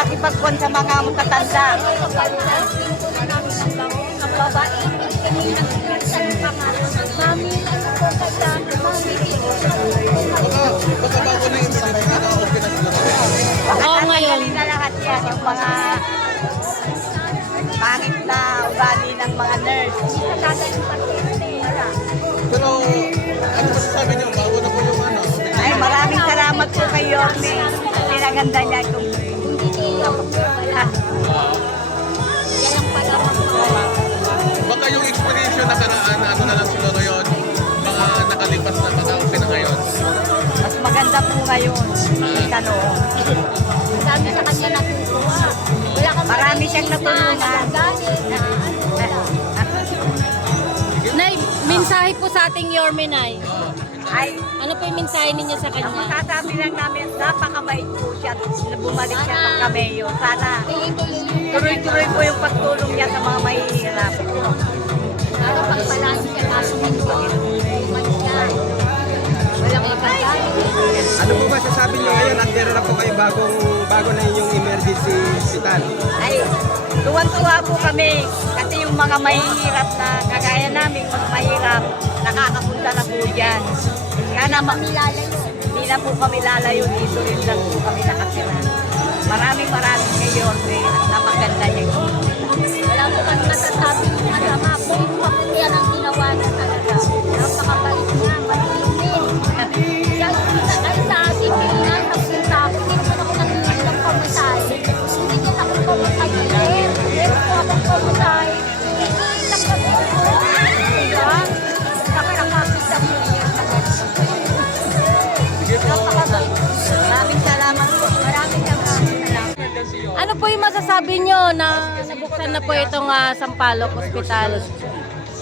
makipagkuhan sa mga matatanda. Baka bago na yung internet na okay na sila. Oo, ngayon. Na lahat yan, yung mga pangit na ugali ng mga nurse. Pero ano masasabi niyo? Bago na po yung ano? Ay, maraming salamat po kay Yorme. Pinaganda niya itong Baka yung experience yung nakaraan, ano na lang sila ngayon, mga nakalipas na, baka okay na ngayon. mas maganda po ngayon. Tanong. Sabi sa kanya natutuwa. Wala kang Marami siyang natulungan. Nay, mensahe po sa ating Yorme, Nay. Ay, Ano po yung mensahe ninyo sa ang kanya? masasabi lang namin, napakabait po siya. Bumalik siya ng kameyo. Sana tuloy-tuloy po yung pagtulong niya sa mga mahihirap. Para pagpalagi siya kaso nito. Walang magagalit. Ano po ba sasabi niyo ngayon at meron na po kayo bago na yung emergency hospital? Ay, tuwan-tuwa po kami kasi yung mga mahihirap na kagaya namin, mas mahirap, nakakapunta na po dyan. Sana hindi na po kami lalayo dito rin lang po kami nakatira. Maraming ngayon na maganda niya yung Wala po kang masasabi ng masama. Kung mabuti yan ang ginawa niya talaga. Napakabait niya, matulungin. Kahit sa ating Pilihan, nagpunta ako. Hindi naman ako nangyayari ng pamasahe. Hindi niya ako pamasahe. Meron po akong pamasahe. Hindi lang kami po. Diba? Nakakapit sa Pilihan. Napakabait. Maraming salamat po. Maraming salamat. Ano po yung masasabi nyo na nabuksan na po itong Sampaloc Hospital?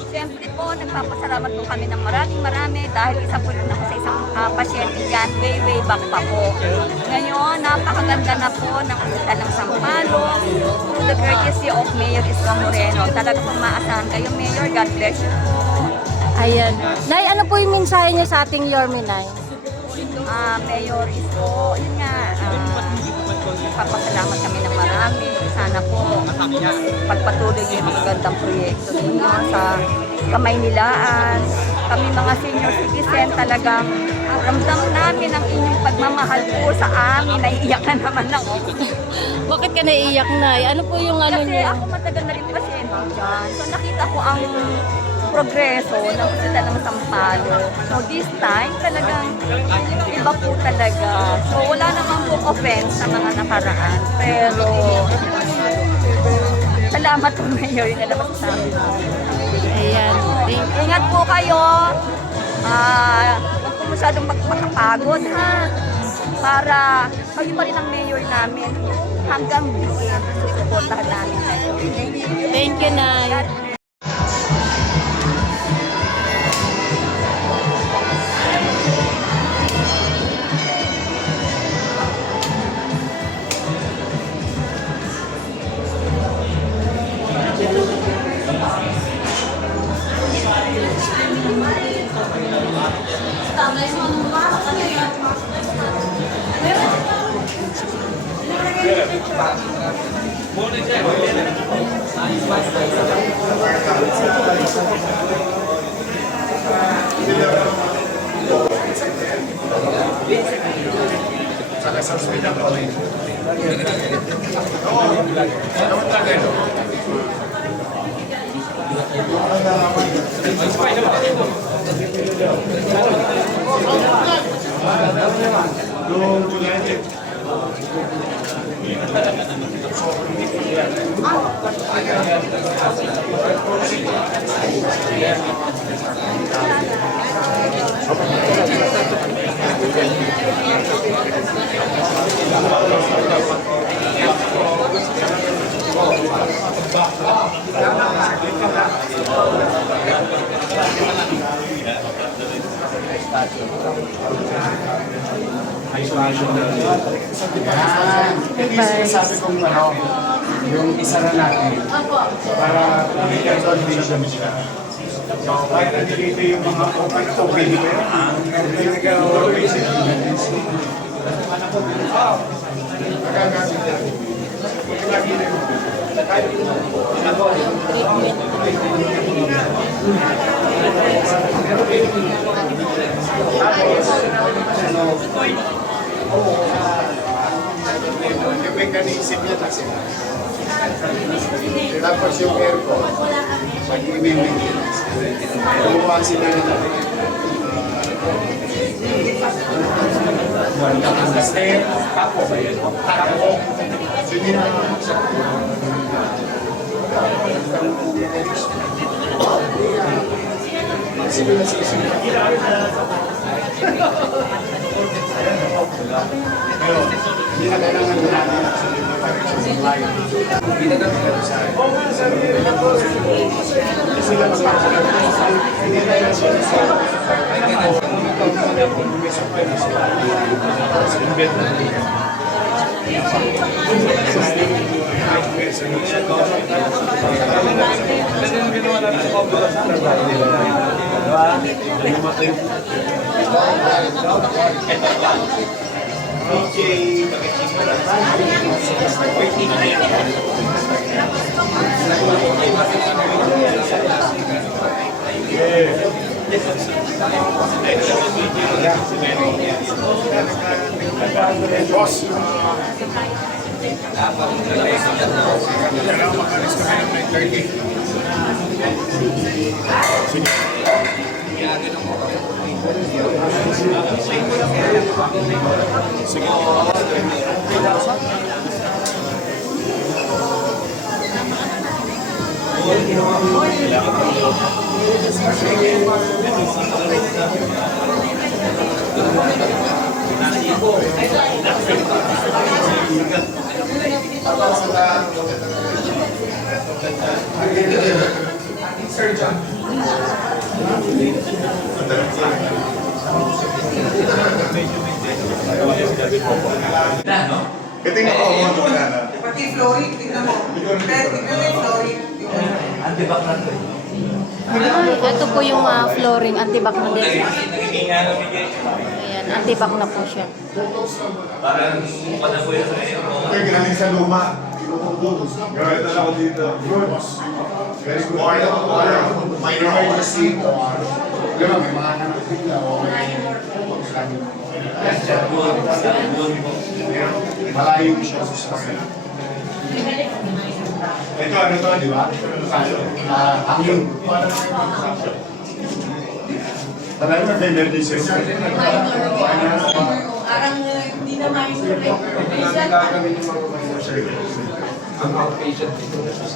Siyempre po, nagpapasalamat po kami ng marami dahil isa po rin ako sa isang pasyente dyan, way back pa po. Ngayon, napakaganda na po ng hospital ng Sampaloc through the courtesy of Mayor Isko Moreno. Talaga pong maasahan kayo, Mayor. God bless you po. Ayan. Nay, ano po yung mensahe nyo sa ating Yorme, Nay? Mayor Isko, yun nga, papasalamat kami ng marami. Sana po pagpatuloy yung mga gandang proyekto ninyo sa Kamaynilaan. Kami mga senior citizen talagang ramdam namin ang inyong pagmamahal po sa amin. Naiiyak na naman ako. Bakit ka naiiyak, Nay? Ano po yung ano Kasi nyo? ako matagal na rin pasyente dyan. So nakita ko ang progreso ng hospital ng Sampaloc. So this time talagang iba po talaga. So wala naman po offense sa mga nakaraan. Pero salamat po Mayor, yun na lang masasabi ko. Ayan. Ingat po kayo. Huwag po masyadong magpakapagod ha. Para kayo pa rin ang mayor namin. Hanggang bitin, susuportahan namin kayo. Thank you, Nay. Sabi kong ano, yung isa na natin para bigyan condition siya. So, kahit nandito yung mga open to win ko yun, Yung mechanism niya kasi. Tapos yung aircon, mag-i-maintenance. Kumuha sila na step, tapo. Sige na. Sige na hindi na kailangan na natin sa direction ng line. Sila magpapagawa. Hindi na yung boss. Ketingin ko mo na. Pati flooring, tingnan mo. Pero tingnan mo yung flooring. Ito po yung flooring, anti-back na din. Ayan, anti-back na po siya. Okay, ginaling sa luma. Gawin na ako dito. Good. Very good. Minor emergency. Gano'n, may mga nakapila o malayo siya sa sasakyan. Ito, ano to, di ba? Hangin. Talaga na emergency. Parang hindi na minor Ang outpatient dito sa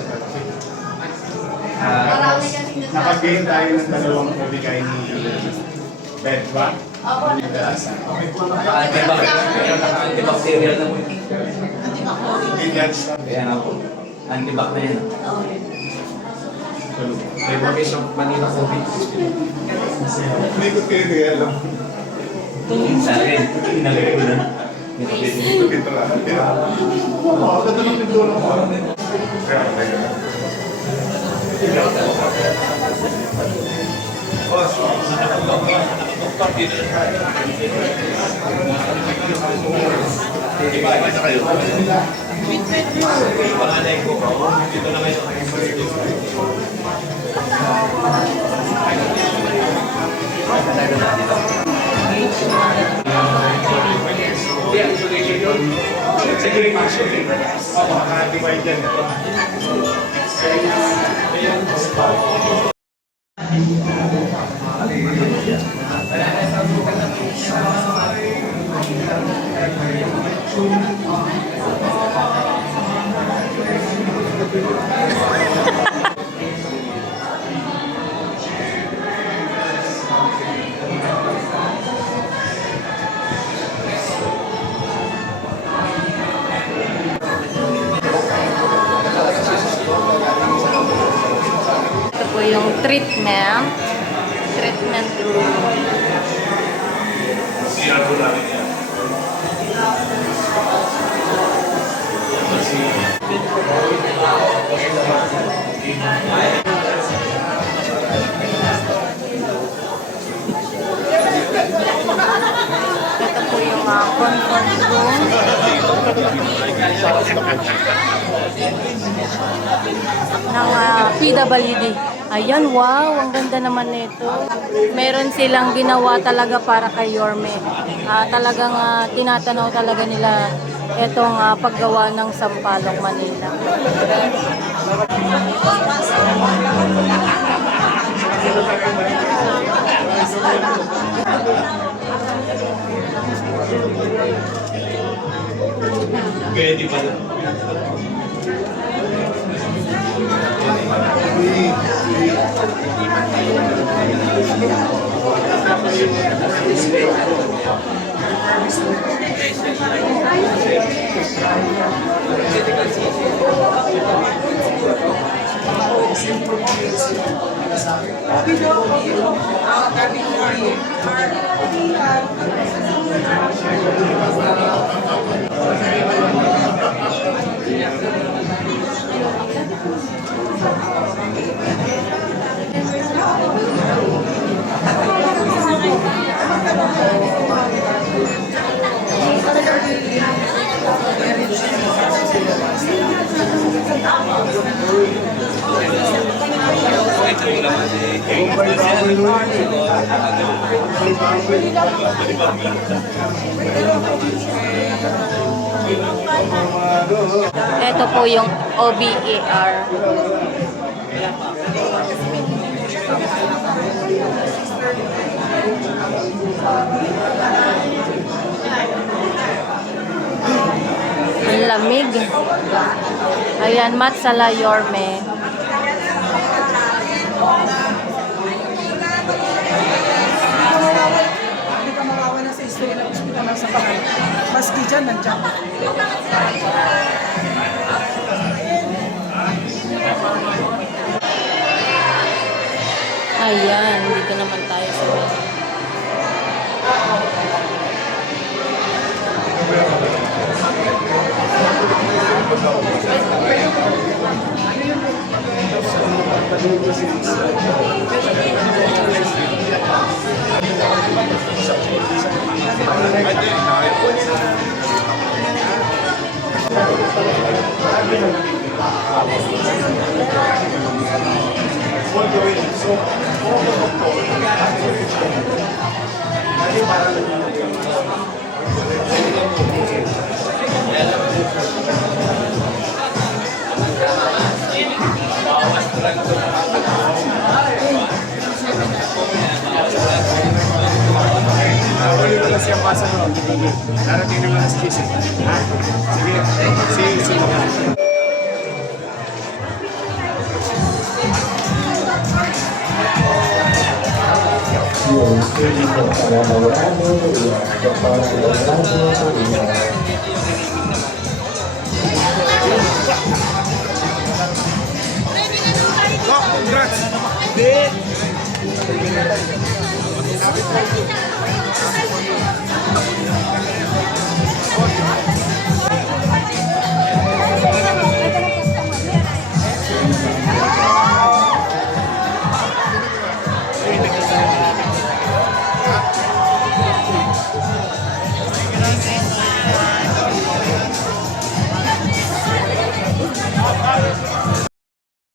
nakagain tayo ng dalawang bigay ni bed, ba? Antibacterial na po. Antibacterial. Kaya nga po. Antibac na yan. May case of Manila COVID. Hindi ko kayo alam. Sa akin, inagay ko na. Ito lang. Oo, ganda ng pintura ko. Kaya, Ito po yung treatment room. Ito po yung comfort room. ng PWD. Ayan, wow, ang ganda naman nito. Meron silang ginawa talaga para kay Yorme. Talagang tinatanaw talaga nila itong paggawa ng Sampaloc, Manila. Pwede pa lang. Ito po yung OBER. Ang lamig. Ayan, Matsala Yorme. Hindi ka mawawala sa istorya ng ospital ng Sampaloc. Maski dyan, nandiyan. Ayan, dito naman tayo sa Huli mo na siya pasa mo. Darating naman na si Kisi. Ha? Sige. See you.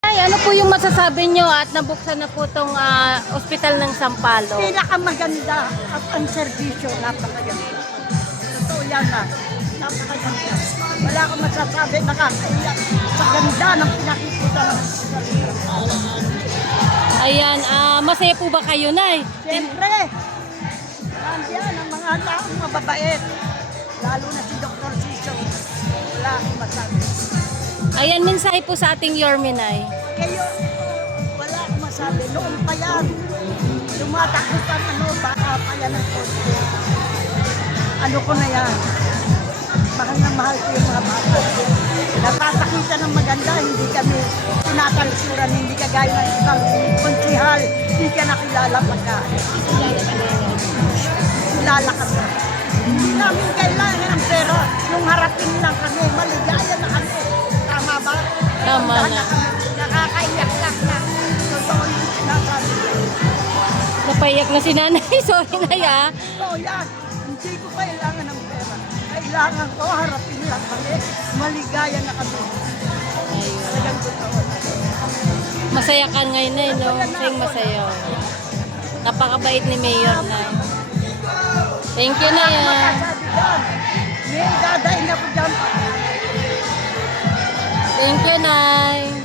Ay, ano po yung masasabi nyo at nabuksan na po itong ospital ng Sampaloc? Pinakamaganda at ang serbisyo, napakaganda. Totoo yan na, napakaganda. Wala akong masasabi, nakakaiyak sa ganda ng pinakikita ng Ayan, masaya po ba kayo, Nay? Siyempre, nandiyan ang mga taong mababait. Lalo na si Dr. Siso. Wala akong masabi. Ayan, mensahe po sa ating Yorme, Nay. Kayo, wala akong masabi. Noon pa yan. Lumatakot ang baka pa yan ang poste. Ano ko na yan. Mahal na mahal ko yung mga bata. Napapakita ng maganda, hindi kami tinatalsuran, hindi ka gaya ng isang konsihal, hindi ka nakilala pagka. Kilala ka na. Hindi namin kailangan ng pera. Yung harapin lang kami, maligaya na kami. Tama ba? Tama Tanda na. kami. Nakakaiyak lang na. Totoo yung sinasabi. Napaiyak na si Nanay. Sorry, Nay, Oo yan. Hindi ko kailangan ng pera. Ay kailangan ko harapin lang kami. Maligaya na kami. Ayun. Talagang totoo. Masaya ka ngayon na, no? Sayang masaya. Napakabait ni Mayor na. Thank you na yan. Makasabi dyan. May dadain ako dyan. Thank you, Nay.